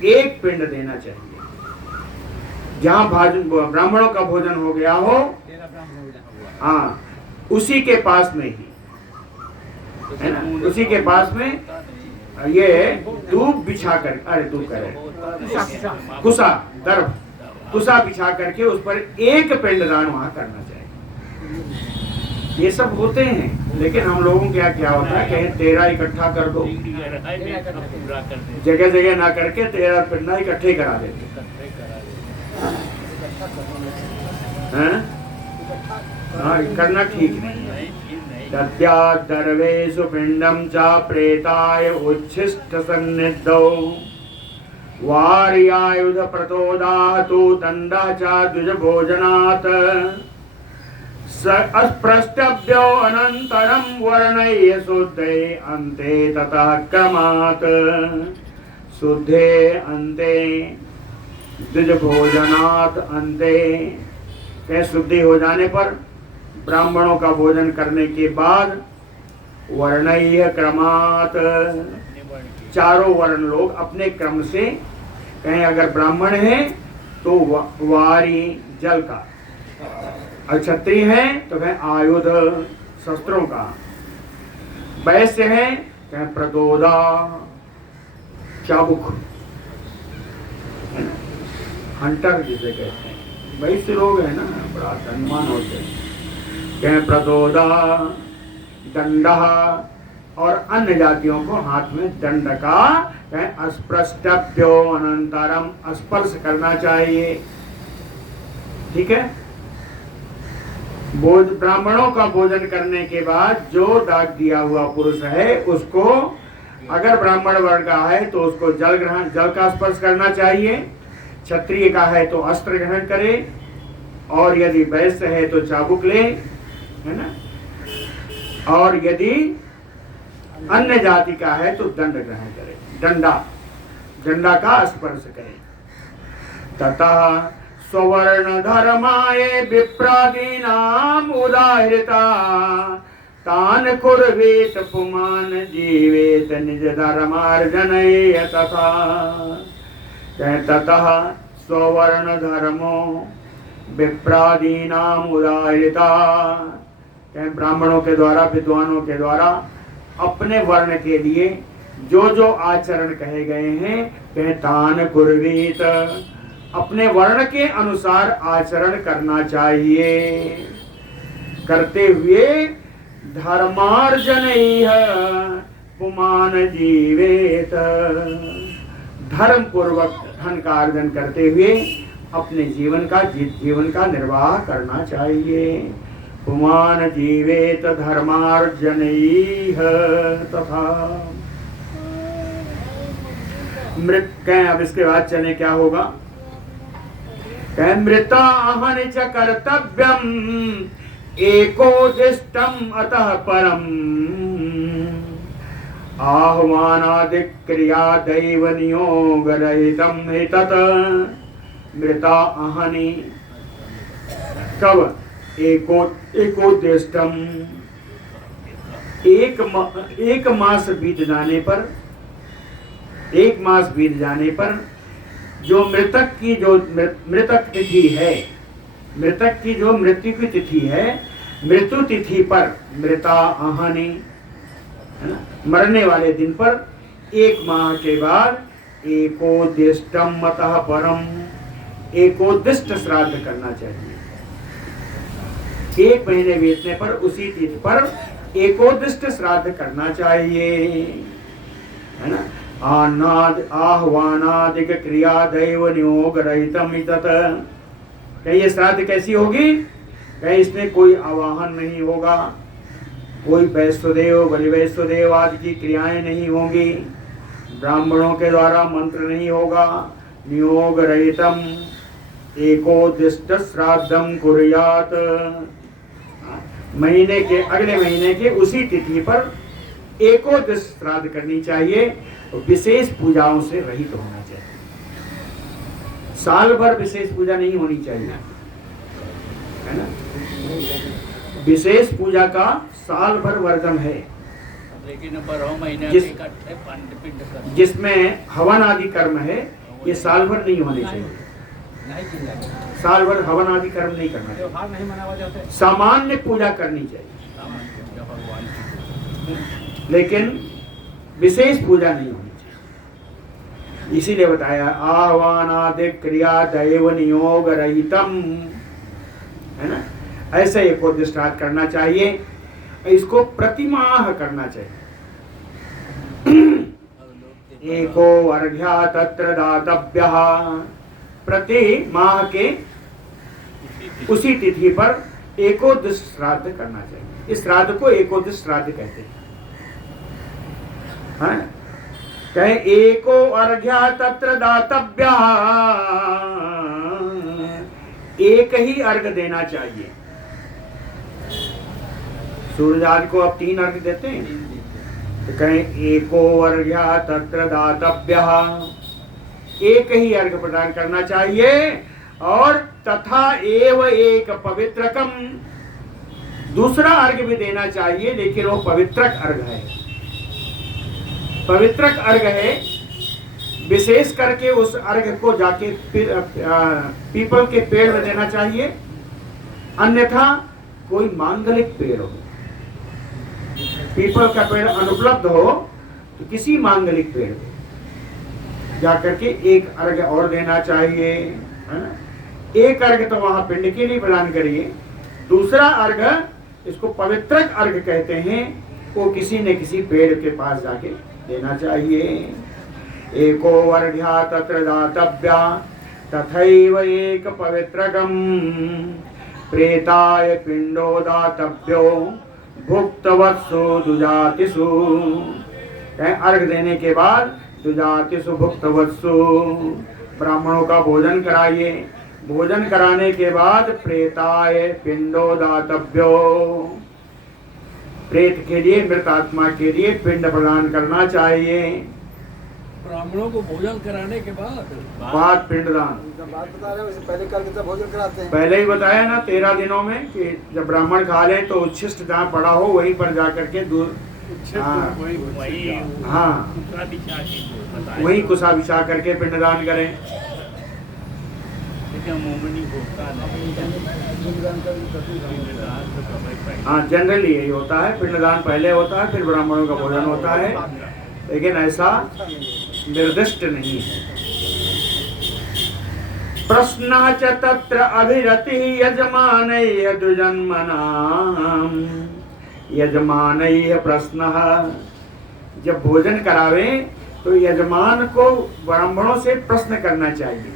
एक पिंड देना चाहिए। जहाँ ब्राह्मणों का भोजन हो गया हो, हाँ, उसी के पास में ही है ना, उसी के पास में ये दूब बिछा कर, अरे दूब करे कुसा, दर्भ कुसा बिछा करके उस पर एक पिंडदान वहां करना चाहिए। ये सब होते हैं, लेकिन हम लोगों क्या क्या होता है, कहीं 13 इकट्ठा कर दो, जगह जगह ना करके 13 पिंडा इकट्ठे करा देते हैं। हाँ, करना ठीक नहीं है। तद्यादर्वेषु पिंडम च प्रेताय उच्छिष्ट सन्निधौ वार्यायुध प्रतोदातु दंडा च द्विज भोजनात् अस्पृष्टभ्यो अनंतरम वर्णय शुद्धे अन्ते ततः क्रमात् शुद्धे अन्ते द्विज भोजनात् अन्ते। कह शुद्धि हो जाने पर ब्राह्मणों का भोजन करने के बाद वर्णय क्रमात् चारों वर्ण लोग अपने क्रम से, कहें अगर ब्राह्मण है तो वारी जल का, और क्षत्रिय है तो कहें आयुध शस्त्रों का, वैश्य है कहें प्रदोदा चाबुक, हंटर जिसे कहते हैं, वैश्य लोग है ना, बड़ा धनवान होते हैं, कहें प्रदोदा दंडा, और अन्य जातियों को हाथ में दंड का, कहें अस्पृष्टभ्यो अनंतरम, स्पर्श करना चाहिए। ठीक है। ब्राह्मणों का भोजन करने के बाद जो दाग दिया हुआ पुरुष है उसको, अगर ब्राह्मण वर्ग का है तो उसको जल का स्पर्श करना चाहिए, क्षत्रिय का है तो अस्त्र ग्रहण करे, और यदि वैश्य है तो चाबुक ले, है ना, और यदि अन्य जाति का है तो दंड ग्रहण करे, डंडा का स्पर्श करे। तथा स्वर्ण धर्माय विप्रादीनाम उदाहृता तान कुर्वीत पुमान जीवेत निज धर्मार्जनय तथा। ततः स्वर्ण धर्मो विप्रादीनाम उदाहृता, ब्राह्मणों के द्वारा, विद्वानों के द्वारा अपने वर्ण के लिए जो जो आचरण कहे गए हैं, कहे तान कुर्वीत, अपने वर्ण के अनुसार आचरण करना चाहिए, करते हुए धर्मार्जनैः पुमान जीवेत, धर्म पूर्वक धन का अर्जन करते हुए अपने जीवन का निर्वाह करना चाहिए। पुमान जीवेत धर्मार्जनैः तथा। मृत कहें, अब इसके बाद चले क्या होगा, मृता अहन च कर्तव्यम एकोदिष्टम अतः परम आह्वानादिक क्रिया दैव नियोग रहितम हितत। मृता अहनि कब, एकोदिष्टम, एक मास बीत जाने पर, एक मास बीत जाने पर जो मृतक की जो मृतक तिथि है, मृतक की जो मृत्यु की तिथि है, मृत्यु तिथि पर मृता आहनि, है ना, मरने वाले दिन पर एक माह के बाद एकोदिष्टम मतः परम, एकोदिष्ट श्राद्ध करना चाहिए। एक महीने बीतने पर उसी तिथि पर एकोदिष्ट श्राद्ध करना चाहिए, है ना। आह्वानादिक क्रिया दैव नियोग रहितम इतत। ये श्राद्ध कैसी होगी, कहीं इसमें कोई आवाहन नहीं होगा, कोई वैश्वदेव बलि वैश्वदेव आदि की क्रियाएं नहीं होंगी, ब्राह्मणों के द्वारा मंत्र नहीं होगा। नियोग रहितम एकोदिष्ट श्राद्धम कुर्यात, महीने के अगले महीने के उसी तिथि पर एकोदिष्ट श्राद्ध करनी चाहिए, विशेष पूजाओं से रहित होना चाहिए। साल भर विशेष पूजा नहीं होनी चाहिए, है ना। विशेष पूजा का साल भर वर्जन है, लेकिन 12 महीने जिसमें हवन आदि कर्म है, ये साल भर नहीं होने चाहिए। साल भर हवन आदि कर्म नहीं करना चाहिए, सामान्य पूजा करनी चाहिए, लेकिन विशेष पूजा नहीं होनी चाहिए। इसीलिए बताया आह्वानादिक क्रिया दैव नियोग रहितम, है ना। ऐसे एकोदिश श्राद्ध करना चाहिए। इसको प्रतिमाह करना चाहिए। एको अर्घ्या तत्र दातव्यः, प्रति माह के उसी तिथि पर एकोदिश श्राद्ध करना चाहिए। इस श्राद्ध को एकोदिश श्राद्ध कहते हैं। हाँ? कहे एको अर्घ्या तत्र दातव्यः, एक ही अर्घ देना चाहिए। सूर्य आज को अब 3 अर्घ देते हैं, तो कहें एको अर्घ्या तत्र दातव्यः, एक ही अर्घ प्रदान करना चाहिए। और तथा एव एक पवित्रकम, दूसरा अर्घ भी देना चाहिए, लेकिन वो पवित्रक अर्घ है। पवित्रक अर्घ है, विशेष करके उस अर्घ को जाके पीपल के पेड़ में देना चाहिए, अन्यथा कोई मांगलिक पेड़ हो, पीपल का पेड़ अनुपलब्ध हो तो किसी मांगलिक पेड़ पे जाकर के एक अर्घ और देना चाहिए, है ना। एक अर्घ तो वहां पिंड के लिए प्रदान करिए, दूसरा अर्घ, इसको पवित्रक अर्घ कहते हैं, वो किसी न किसी पेड़ के पास जाके देना चाहिए। एको अर्घ्या तत्र दातव्या तथैव एक पवित्रकम प्रेताय पिंडो दातव्यो भुक्तवत्सु दुजातिषु। अर्घ देने के बाद दुजातिषु भुक्तवत्सु, ब्राह्मणों का भोजन कराइए। भोजन कराने के बाद प्रेताय पिंडो दातव्यो, प्रेत के लिए, मृत आत्मा के लिए पिंड प्रदान करना चाहिए। ब्राह्मणों को भोजन कराने के बाद पिंडदान। बात बता रहे हैं, पहले करके तब भोजन कराते हैं। पहले ही बताया ना 13 दिनों में कि जब ब्राह्मण खा ले तो उच्छिष्ट जहाँ पड़ा हो वहीं पर जाकर के दूर, हाँ, वहीं कुसा बिछा करके पिंडदान करें। हाँ, जनरली यही होता है, पिंडदान पहले होता है, फिर ब्राह्मणों का भोजन होता है, लेकिन ऐसा निर्दिष्ट नहीं है। प्रश्न च तत्र अभिरति यजमानैः दुजन्मनाम्, यजमानैः प्रश्न, जब भोजन करावे तो यजमान को ब्राह्मणों से प्रश्न करना चाहिए।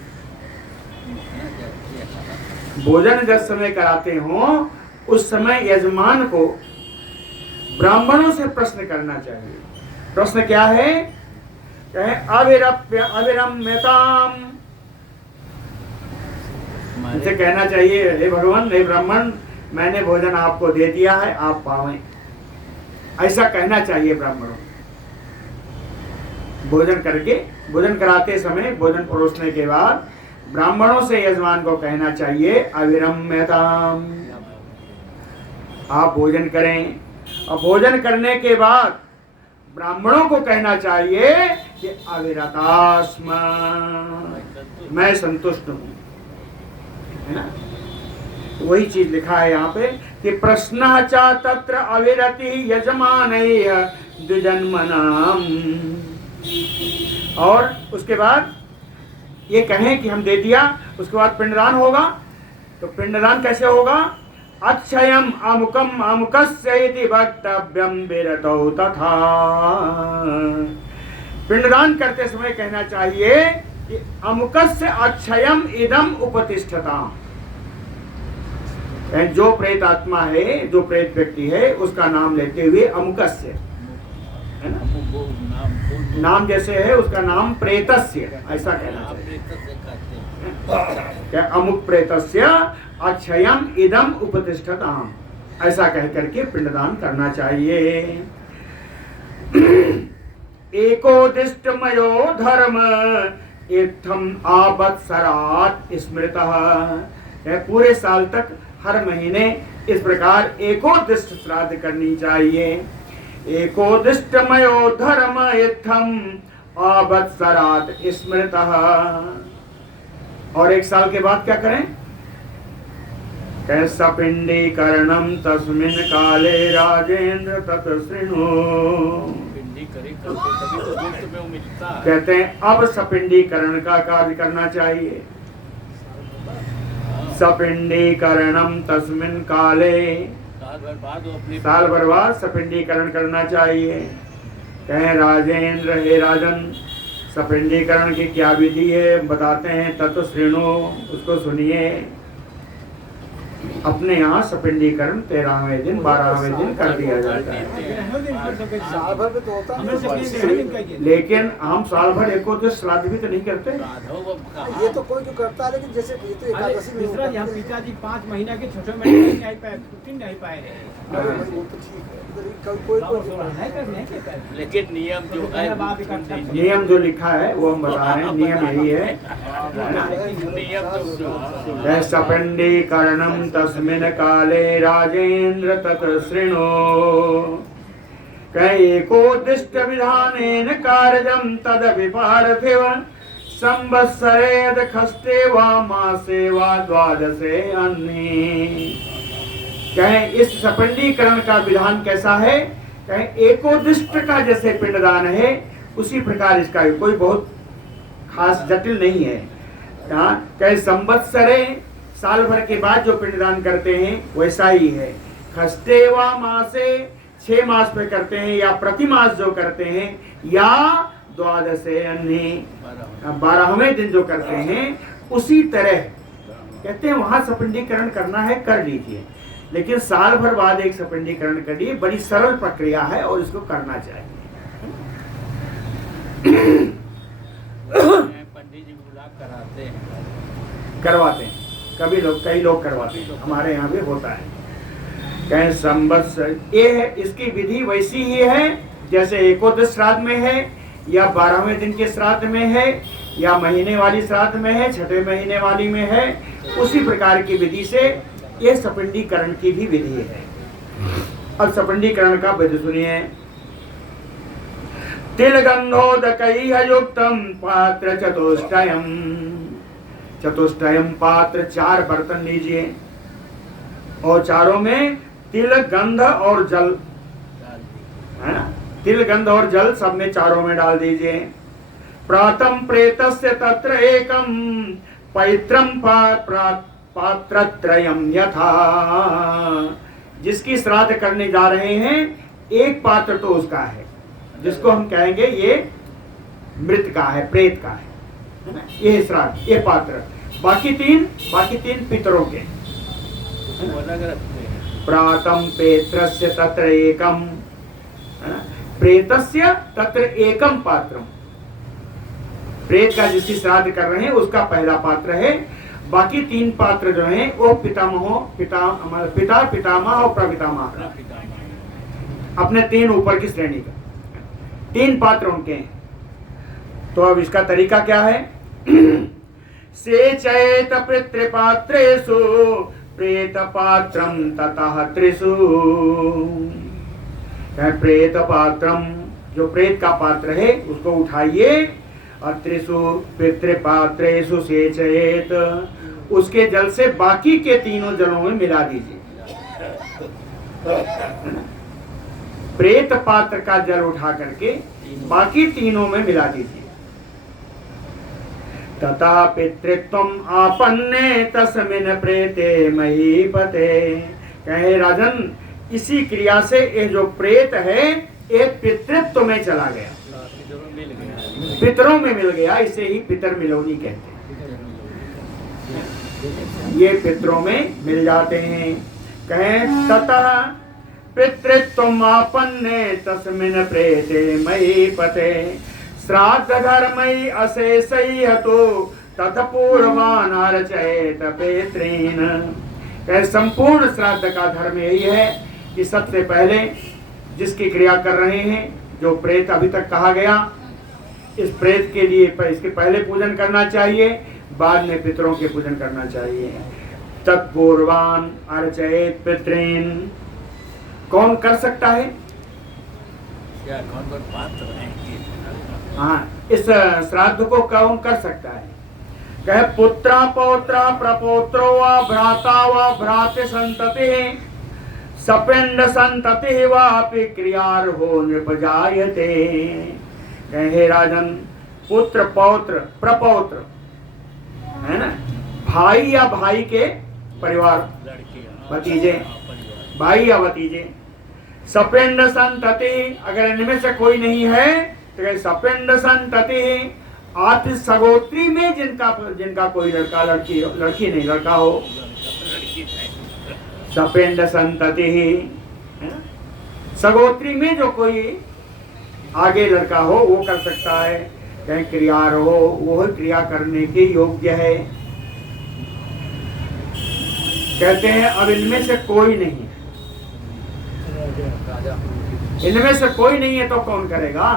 भोजन जिस समय कराते हो उस समय यजमान को ब्राह्मणों से प्रश्न करना चाहिए। प्रश्न क्या है? कहे अविरम्यताम, इसे कहना चाहिए, हे भगवान, हे ब्राह्मण, मैंने भोजन आपको दे दिया है, आप पावें, ऐसा कहना चाहिए ब्राह्मणों। भोजन करके, भोजन कराते समय, भोजन परोसने के बाद ब्राह्मणों से यजमान को कहना चाहिए अविरम्यताम, आप भोजन करें। और भोजन करने के बाद ब्राह्मणों को कहना चाहिए कि अविरतास्म, मैं संतुष्ट हूं, है ना। तो वही चीज लिखा है यहाँ पे कि प्रश्न च तत्र अविरति यजमानैः द्विजन्मनाम्। और उसके बाद ये कहें कि हम दे दिया, उसके बाद पिंडदान होगा। तो पिंडदान कैसे होगा? अक्षयम अमुकम अमुकस्य इति वक्तव्यम विरतौ तथा। पिंडदान करते समय कहना चाहिए कि अमुकस्य अक्षयम इदम उपतिष्ठताम्। जो प्रेत आत्मा है, जो प्रेत व्यक्ति है, उसका नाम लेते हुए अमुकस्य, है ना, नाम जैसे है उसका नाम प्रेतस्य, ऐसा कहना चाहिए। क्या अमुक प्रेतस्य अक्षयम इदम उपतिष्ठताम्, ऐसा कह करके पिंडदान करना चाहिए। एकोदिष्टमयो धर्म इत्थम आवत्सरात् स्मृतः, पूरे साल तक हर महीने इस प्रकार एकोदिष्ट श्राद्ध करनी चाहिए। एकोदिष्टमयो धर्म इत्थम आवत्सरात् स्मृतः। और 1 साल के बाद क्या करें? सपिंडीकरणम तस्मिन् काले राजेंद्र तत् शृणु। कहते हैं अब सपिंडीकरण का कार्य करना चाहिए। सपिंडीकरणम तस्मिन् काले, साल भर बाद सपिंडीकरण करना चाहिए। कहें राजेंद्र, हे राजन, सपिंडीकरण की क्या विधि है बताते हैं। तत्व श्रेणु, उसको सुनिए। अपने यहाँ सपिंडीकरण 13वें दिन 12वें दिन कर दिया जाता है, साल भर में तो होता है, लेकिन हम साल भर एको तो श्राद्ध भी तो नहीं करते। ये तो कोई जो करता है, लेकिन जैसे ये तो एकादशी में दूसरा यहाँ पिताजी 5 महीना के छोटे महीने नहीं पाए, छुट्टी नहीं पाए रहे। वो तो ठीक है, कोई लेकिन नियम जो है, नियम जो लिखा है वो हम बता रहे हैं। नियम यही है, नियम सपिंडीकरणम तस्मिन् काले राजेंद्र तत्र शृणु। एकोद्दिष्ट विधानेन कार्यं तदपि पार्थिव संवत्सरेद खस्ते वा मासे वा द्वादशे अन्ये। कहें इस सपिंडीकरण का विधान कैसा है? कहें एकोद्दिष्ट का जैसे पिंडदान है उसी प्रकार इसका कोई बहुत खास जटिल नहीं है। कहें संवत्सरे, साल भर के बाद जो पिंडदान करते हैं वैसा ही है। खस्ते वा मासे, 6 मास पे करते हैं, या प्रति मास जो करते हैं, या द्वादशे अन्य 12वें दिन जो करते हैं, उसी तरह कहते हैं वहां सपिंडीकरण करना है, कर लीजिए। लेकिन साल भर बाद एक सपिंडीकरण करिए, बड़ी सरल प्रक्रिया है और इसको करना चाहिए। पंडित जी बुला कराते हैं, करवाते हैं, कई लोग करवाते हैं, हमारे यहाँ भी होता है। कहें संवत्सर, ये है, इसकी विधि वैसी ही है जैसे एकोदश श्राद्ध में है, या 12वें दिन के श्राद्ध में है, या महीने वाली श्राद्ध में है, 6ठे महीने वाली में है। उसी प्रकार की विधि से ये सपिंडीकरण की भी विधि है। अब सपिंडीकरण का विधि सुनिए। तिलगंधोदकैः युक्तम पात्र चतुष्टयम्, चतुष्टयम् पात्र 4 बर्तन लीजिए, और चारों में तिल, गंध और जल, है ना, तिल, गंध और जल सब में, चारों में डाल दीजिए। प्रातम प्रेतस्य तत्र एकम पैत्रम पात्रत्रयम् यथा। जिसकी श्राद्ध करने जा रहे हैं, एक पात्र तो उसका है, जिसको हम कहेंगे ये मृत का है, प्रेत का है ना, ये श्राद्ध, ये पात्र। बाकी तीन पितरों के। अलग रखते हैं। प्रातम पेत्रस्य तत्र एकम, प्रेतस्य तत्र एकम पात्रम। प्रेत का जिसकी श्राद्ध कर रहे हैं उसका पहला पात्र है। बाकी 3 पात्र जो हैं वो पिता, पितामह और प्रपितामह, अपने 3 ऊपर की श्रेणी का 3 पात्र उनके हैं। तो अब इसका तरीका क्या है? सेचयेत पितृपात्रेषु प्रेत पात्रम ततः त्रिषु। प्रेत पात्रम, जो प्रेत का पात्र है उसको उठाइए, और त्रिषु पितृपात्रेषु सेचयेत, उसके जल से बाकी के 3 जलों में मिला दीजिए। प्रेत पात्र का जल उठा करके बाकी 3 में मिला दीजिए। तथा पितृत्वम आपन्ने तस्मिन् प्रेते महीपते। कहे राजन, इसी क्रिया से ये जो प्रेत है एक पितृत्व में चला गया, पितरों में मिल गया। इसे ही पितर मिलोनी कहते हैं। ये पितरों में मिल जाते हैं। कहें ततः पितृत्वम आपन्ने तस्मिन् प्रेते महीपते श्राद्ध धर्मई अशेषई हतो तथ पूर्वानार्चयेत पितॄन्। कहे संपूर्ण श्राद्ध का धर्म यही है कि सबसे पहले जिसकी क्रिया कर रहे हैं, जो प्रेत अभी तक कहा गया, इस प्रेत के लिए इसके पहले पूजन करना चाहिए, बाद में पितरों के पूजन करना चाहिए। तत्पूर्वान अर्चयेत पितॄन्। कौन कर सकता है? क्या कौन पात्र हैं? हाँ, इस श्राद्ध को कौन कर सकता है? कहे पुत्र पौत्र प्रपौत्रो वा भ्राता वा भ्रातृ संतति सपिंड संतति वापि क्रियार्हो नृपजायते। कहे राजन, पुत्र पौत्र प्रपौत्र, है ना, भाई या भाई के परिवार, लड़की, हाँ, भतीजे, हाँ, परिवार। भाई या भतीजे। सपिंड संतति, अगर इनमें से कोई नहीं है तो कहे सपिंड संतति, आप इस सगोत्री में जिनका कोई लड़का लड़की नहीं लड़का हो, लड़की नहीं। सपिंड संतति, सगोत्री में जो कोई आगे लड़का हो वो कर सकता है। कहीं क्रिया हो वो क्रिया करने के योग्य है। कहते हैं अब इनमें से कोई नहीं है, इनमें से कोई नहीं है तो कौन करेगा?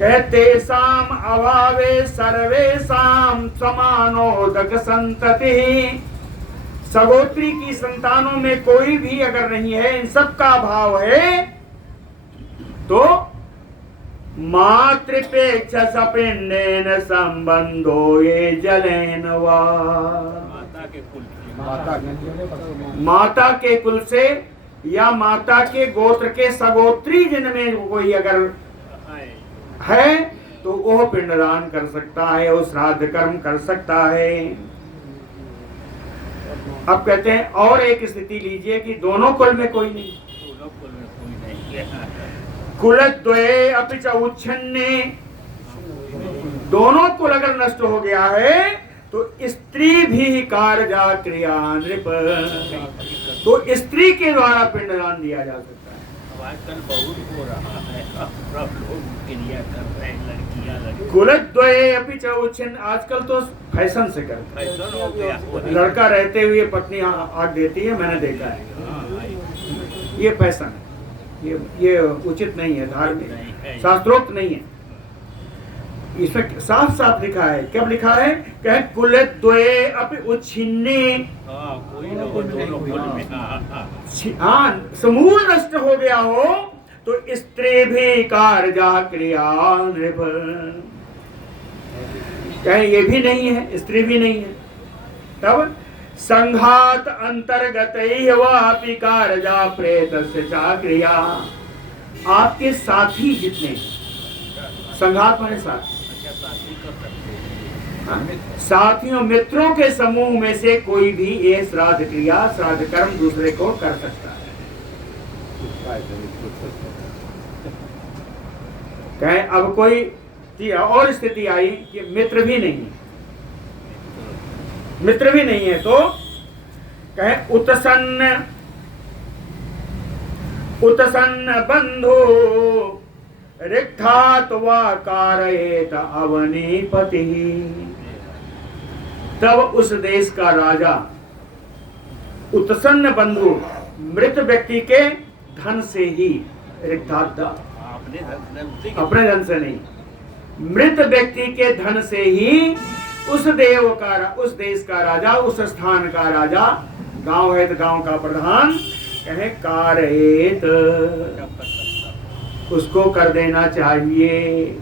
कहते साम अभावे सर्वेसाम समानोदक संतति, सगोत्री की संतानों में कोई भी अगर नहीं है, इन सबका अभाव है, तो मातृपेक्ष सपिंडेन संबंधो ये जलेन वा, माता के कुल की। माता के कुल से या माता के गोत्र के सगोत्री जिनमें कोई अगर है तो वह पिंडदान कर सकता है, वो श्राद्ध कर्म कर सकता है। अब कहते हैं और एक स्थिति लीजिए कि दोनों कुल में कोई नहीं, दोनों कुल में कोई नहीं है। कुलद्वये अपि च उच्छन्ने, दोनों कुल अगर नष्ट हो गया है तो स्त्री भी कार्या क्रिया नृप, तो स्त्री के द्वारा पिंडदान दिया जा सकता है। अब आजकल बहुत हो रहा है, अब लोग क्रिया कर रहे हैं, लड़कियां लड़की। कुलद्वये अपि च उच्छिन्न, आजकल तो फैशन से करते हैं। फैशन हो गया। लड़का रहते हुए पत्नी आग देती है, मैंने देखा है। हाँ, ये फैशन है, ये उचित नहीं है, धार्मिक शास्त्रोक्त नहीं है। इसमें साफ साफ लिखा है, कब लिखा है? कहे कुलद्वये अपि उच्छिन्ने, हाँ, कोई ना हो दोनों कुल में। हाँ, समूल नष्ट हो गया हो तो स्त्री भी कार्या क्रिया नृप, कहे ये भी नहीं है, स्त्री भी नहीं है। तब संघात अंतर्गत वापि कार्या प्रेतस्य चा क्रिया, आपके साथी जितने, संघात माने साथी, अच्छा, शादी कर सकते हैं। साथियों मित्रों के समूह में से कोई भी ये श्राद्ध क्रिया श्राद्ध कर्म दूसरे को कर सकता है। कहें अब कोई और स्थिति आई कि मित्र भी नहीं है, मित्र भी नहीं है, तो कहें उत्सन्न बंधु रिक्थात वा कारयेत अवनीपति, तब उस देश का राजा उत्सन्न बंधु, मृत व्यक्ति के धन से ही, रिक्थात अपने धन से नहीं, मृत व्यक्ति के धन से ही उस देश का राजा, उस स्थान का राजा, गांव है तो गांव का प्रधान, कहे कारयेत, उसको कर देना चाहिए।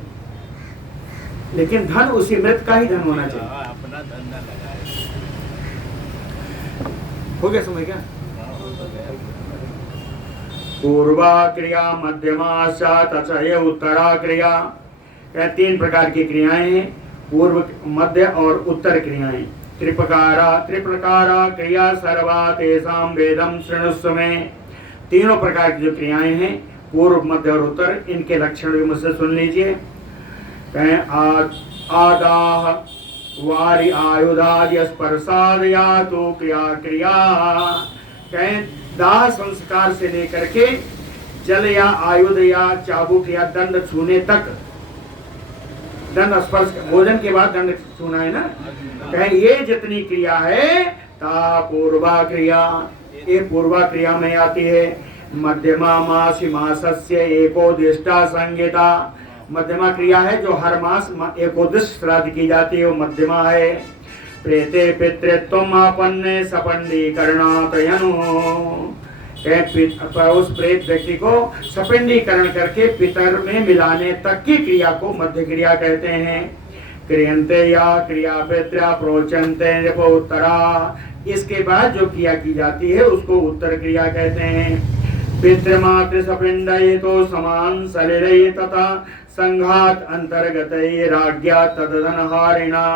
लेकिन धन उसी मृत का ही धन होना चाहिए। अपना धन न लगाए। हो गया समझ क्या? पूर्वा क्रिया, मध्यमा तथा उत्तरा क्रिया, तीन प्रकार की क्रियाएं हैं, पूर्व, मध्य और उत्तर क्रियाएं। त्रिप्रकारा क्रिया सर्वा तेषां वेदम शृणुस्व में, तीनों प्रकार की जो क्रियाएं हैं, पूर्व, मध्य और उत्तर, इनके लक्षण भी मुझसे सुन लीजिए। आदाह वारि आयुधादि स्पर्शाद या तो क्रिया, कहें दाह संस्कार से लेकर के जल या आयुध या चाबुक या दंड छूने तक, दंड स्पर्श, भोजन के बाद दंड छूना है ना, कहें ये जितनी क्रिया है ता पूर्वा क्रिया, ये पूर्वा क्रिया में आती है। मध्यमा मासी मासस्य एकोदिष्टा संहिता, मध्यमा क्रिया है जो हर मास एकोदिष्ट श्राद्ध की जाती है, वो मध्यमा है। प्रेते पितृत्व आपन्ने सपंडीकरणातयनु, उस प्रेत व्यक्ति को सपिंडीकरण करके पितर में मिलाने तक की क्रिया को मध्य क्रिया कहते हैं। क्रियंते या क्रिया पित्रा प्रोचनते उत्तरा, इसके बाद जो क्रिया की जाती है उसको उत्तर क्रिया कहते हैं। पितृमातृ सपिंडये तो समान सलिले तथा संघात अंतर्गत राज्ञा तदधनहारिणा,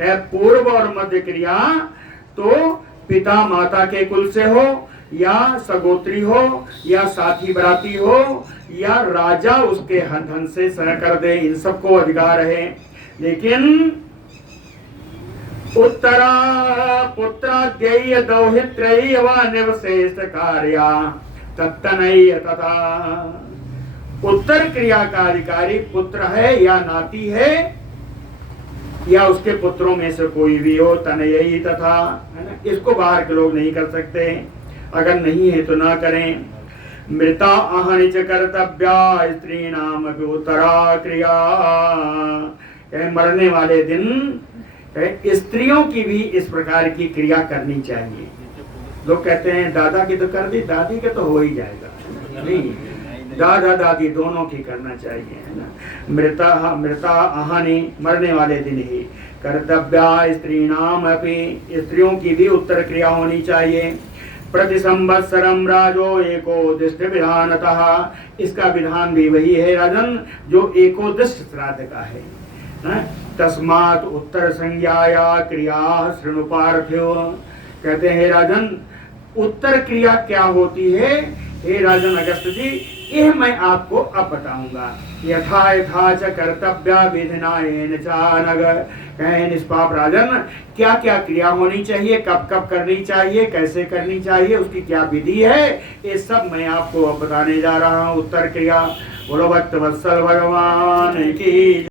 है पूर्व और मध्य क्रिया तो पिता माता के कुल से हो, या सगोत्री हो, या साथी बराती हो, या राजा उसके धन से सह कर दे, इन सबको अधिकार है। लेकिन उत्तरा पुत्राद्यय दौहित्रय व निवशेष कार्या तत्तनय तथा। उत्तर क्रिया का अधिकारी पुत्र है या नाती है या उसके पुत्रों में से कोई भी हो, तनयी तथा, है ना। इसको बाहर के लोग नहीं कर सकते, अगर नहीं है तो ना करें। मृता अहनिच कर्तव्या स्त्री नाम उत्तरा क्रिया, मरने वाले दिन स्त्रियों की भी इस प्रकार की क्रिया करनी चाहिए। लोग कहते हैं दादा की तो कर दी, दादी के तो हो ही जाएगा, नहीं, दादा दादी दोनों की करना चाहिए, है ना। मृता अहानि, मरने वाले दिन ही, कर्तव्या स्त्री नाम अपि, स्त्रियों की भी उत्तर क्रिया होनी चाहिए। प्रति संवत्सरम राजो एकोदिष्ट विधानतः, इसका विधान भी वही है राजन जो एकोदिष्ट श्राद्ध का है। तस्मात् उत्तर संज्ञाया क्रिया शृणु पार्थिव, कहते हैं राजन उत्तर क्रिया क्या होती है, हे राजन अगस्त जी, यह मैं आपको अब बताऊंगा। यथा यथा च कर्तव्या विधिनायेन चानग, कहें निष्पाप राजन क्या क्या क्रिया होनी चाहिए, कब कब करनी चाहिए, कैसे करनी चाहिए, उसकी क्या विधि है, ये सब मैं आपको अब बताने जा रहा हूँ। उत्तर क्रिया। बोलो भक्त वत्सल भगवान की।